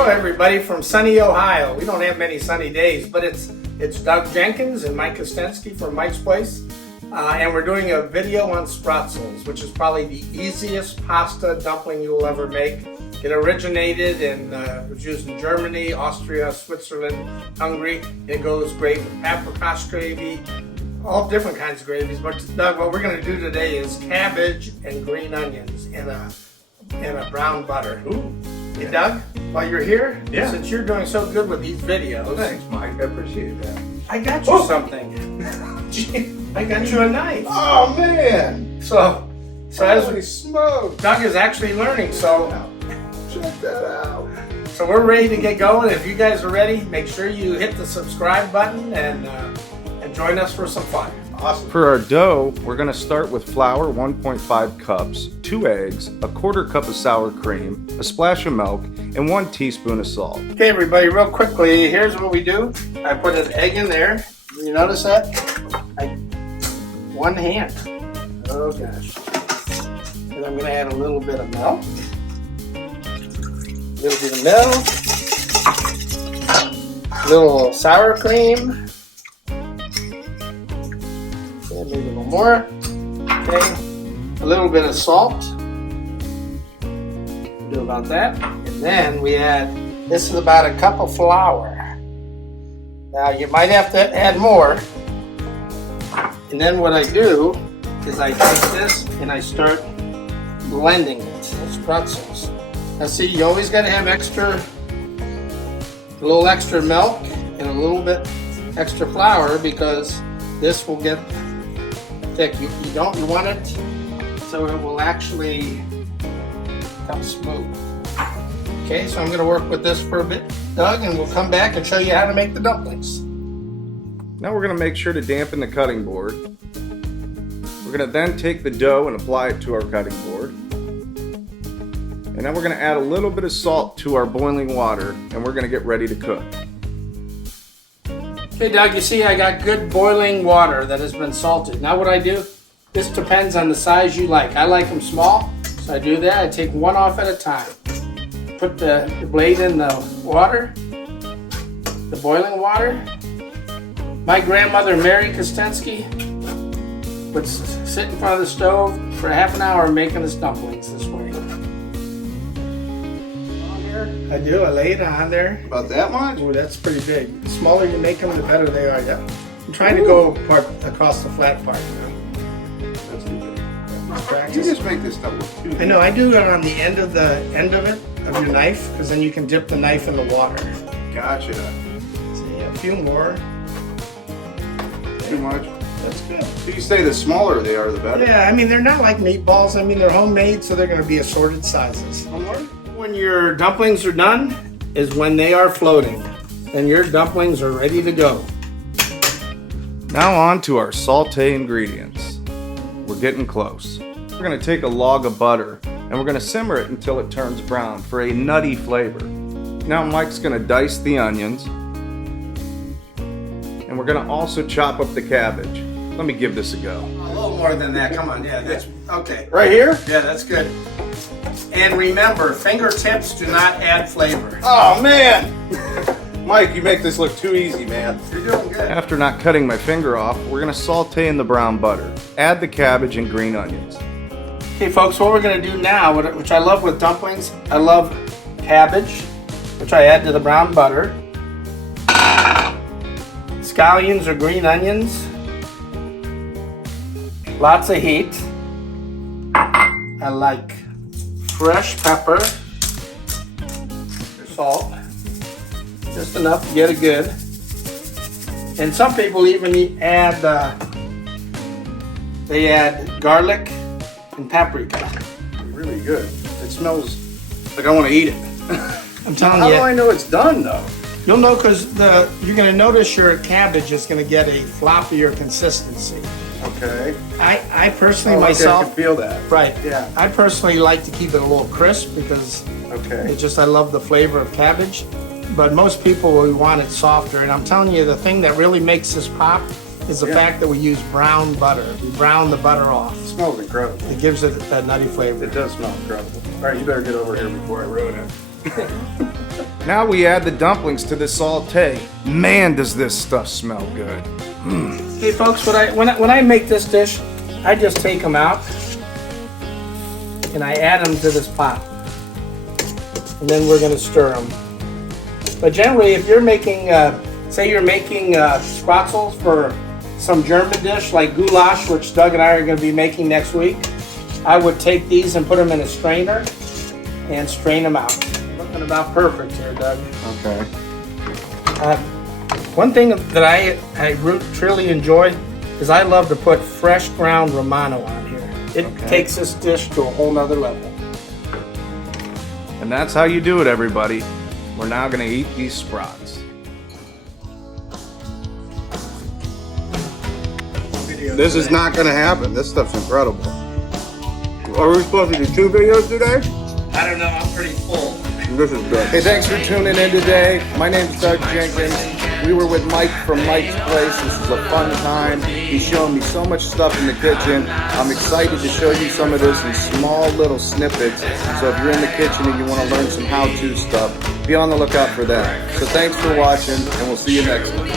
Hello everybody from sunny Ohio. We don't have many sunny days, but it's Doug Jenkins and Mike Kostensky from Mike's Place. And we're doing a video on Spätzles, which is probably the easiest pasta dumpling you will ever make. It originated in, was used in Germany, Austria, Switzerland, Hungary. It goes great with apricot gravy, all different kinds of gravies. But Doug, what we're gonna do today is cabbage and green onions in a brown butter. Ooh. Hey Doug, while you're here, Yeah. since you're doing so good with these videos, Thanks, Mike. I appreciate that. I got you something. I got you a knife. Oh man! So as Holy smoke! Doug is actually learning, so Check that out. so we're ready to get going. If you guys are ready, make sure you hit the subscribe button and join us for some fun. Awesome. For our dough, we're going to start with flour 1.5 cups, 2 eggs, a quarter cup of sour cream, a splash of milk, and 1 teaspoon of salt. Okay, everybody, real quickly, here's what we do. I put an egg in there. You notice that? One hand. Oh gosh. And I'm going to add a little bit of milk. A little bit of milk. A little sour cream. Okay, maybe a little more. Okay. A little bit of salt. Do about that. And then we add, this is about a cup of flour. Now you might have to add more. And then what I do is I take this and I start blending it. Those pretzels. Now see, you always got to have a little extra milk and a little bit extra flour because this will get thick. You want it so it will actually become smooth. Okay, so I'm going to work with this for a bit, Doug, and we'll come back and show you how to make the dumplings. Now we're going to make sure to dampen the cutting board. We're going to then take the dough and apply it to our cutting board. And then we're going to add a little bit of salt to our boiling water and we're going to get ready to cook. Okay, Doug, you see I got good boiling water that has been salted. Now what I do, this depends on the size you like. I like them small, so I do that. I take one off at a time. Put the blade in the water, the boiling water. My grandmother, Mary Kostensky, would sit in front of the stove for half an hour making us dumplings this way. I do, I lay it on there. About that much? Oh, that's pretty big. The smaller you make them, the better they are. Yeah. I'm trying to go across the flat part. That's too big. Practice. You just make this stuff look too big. I know, I do it on the end of it, of your knife, because then you can dip the knife in the water. Gotcha. See, a few more. Too much? That's good. So you say the smaller they are, the better? Yeah, I mean, they're not like meatballs. I mean, they're homemade, so they're going to be assorted sizes. When your dumplings are done is when they are floating. Then your dumplings are ready to go. Now on to our sauté ingredients. We're getting close. We're going to take a log of butter and we're going to simmer it until it turns brown for a nutty flavor. Now Mike's going to dice the onions and we're going to also chop up the cabbage. Let me give this a go. A little more than that, come on, yeah, that's okay. Right here? Yeah, that's good. And remember, fingertips do not add flavor. Oh man! Mike, you make this look too easy, man. You're doing good. After not cutting my finger off, we're going to saute in the brown butter. Add the cabbage and green onions. Okay folks, what we're going to do now, which I love with dumplings, I love cabbage, which I add to the brown butter. Scallions or green onions. Lots of heat. I like fresh pepper, salt, just enough to get it good. And some people even add, they add garlic and paprika. Really good. It smells like I want to eat it. I'm telling How you. do I know it's done though? You'll know because you're going to notice your cabbage is going to get a floppier consistency. Okay. I personally I myself, can feel that. right? Yeah. I personally like to keep it a little crisp because Okay. I love the flavor of cabbage. But most people will want it softer. And I'm telling you, the thing that really makes this pop is the fact that we use brown butter. We brown the butter off. It smells incredible. It gives it that nutty flavor. It does smell incredible. All right, you better get over here before I ruin it. Now we add the dumplings to the saute. Man, does this stuff smell good. Hey folks, when I make this dish, I just take them out and I add them to this pot. And then we're going to stir them. But generally, if you're making, say you're making Spatzles for some German dish like goulash, which Doug and I are going to be making next week, I would take these and put them in a strainer and strain them out. Looking about perfect here, Doug. Okay. One thing that I truly enjoy is I love to put fresh ground Romano on here. It takes this dish to a whole nother level. And that's how you do it, everybody. We're now going to eat these sprats. This is not gonna happen. This stuff's incredible. Are we supposed to do 2 videos today? I don't know, I'm pretty full. This is good. Hey, thanks for tuning in today. My name's Doug Jenkins. We were with Mike from Mike's Place. This is a fun time. He's showing me so much stuff in the kitchen. I'm excited to show you some of this in small little snippets. So if you're in the kitchen and you want to learn some how-to stuff, be on the lookout for that. So thanks for watching, and we'll see you next time.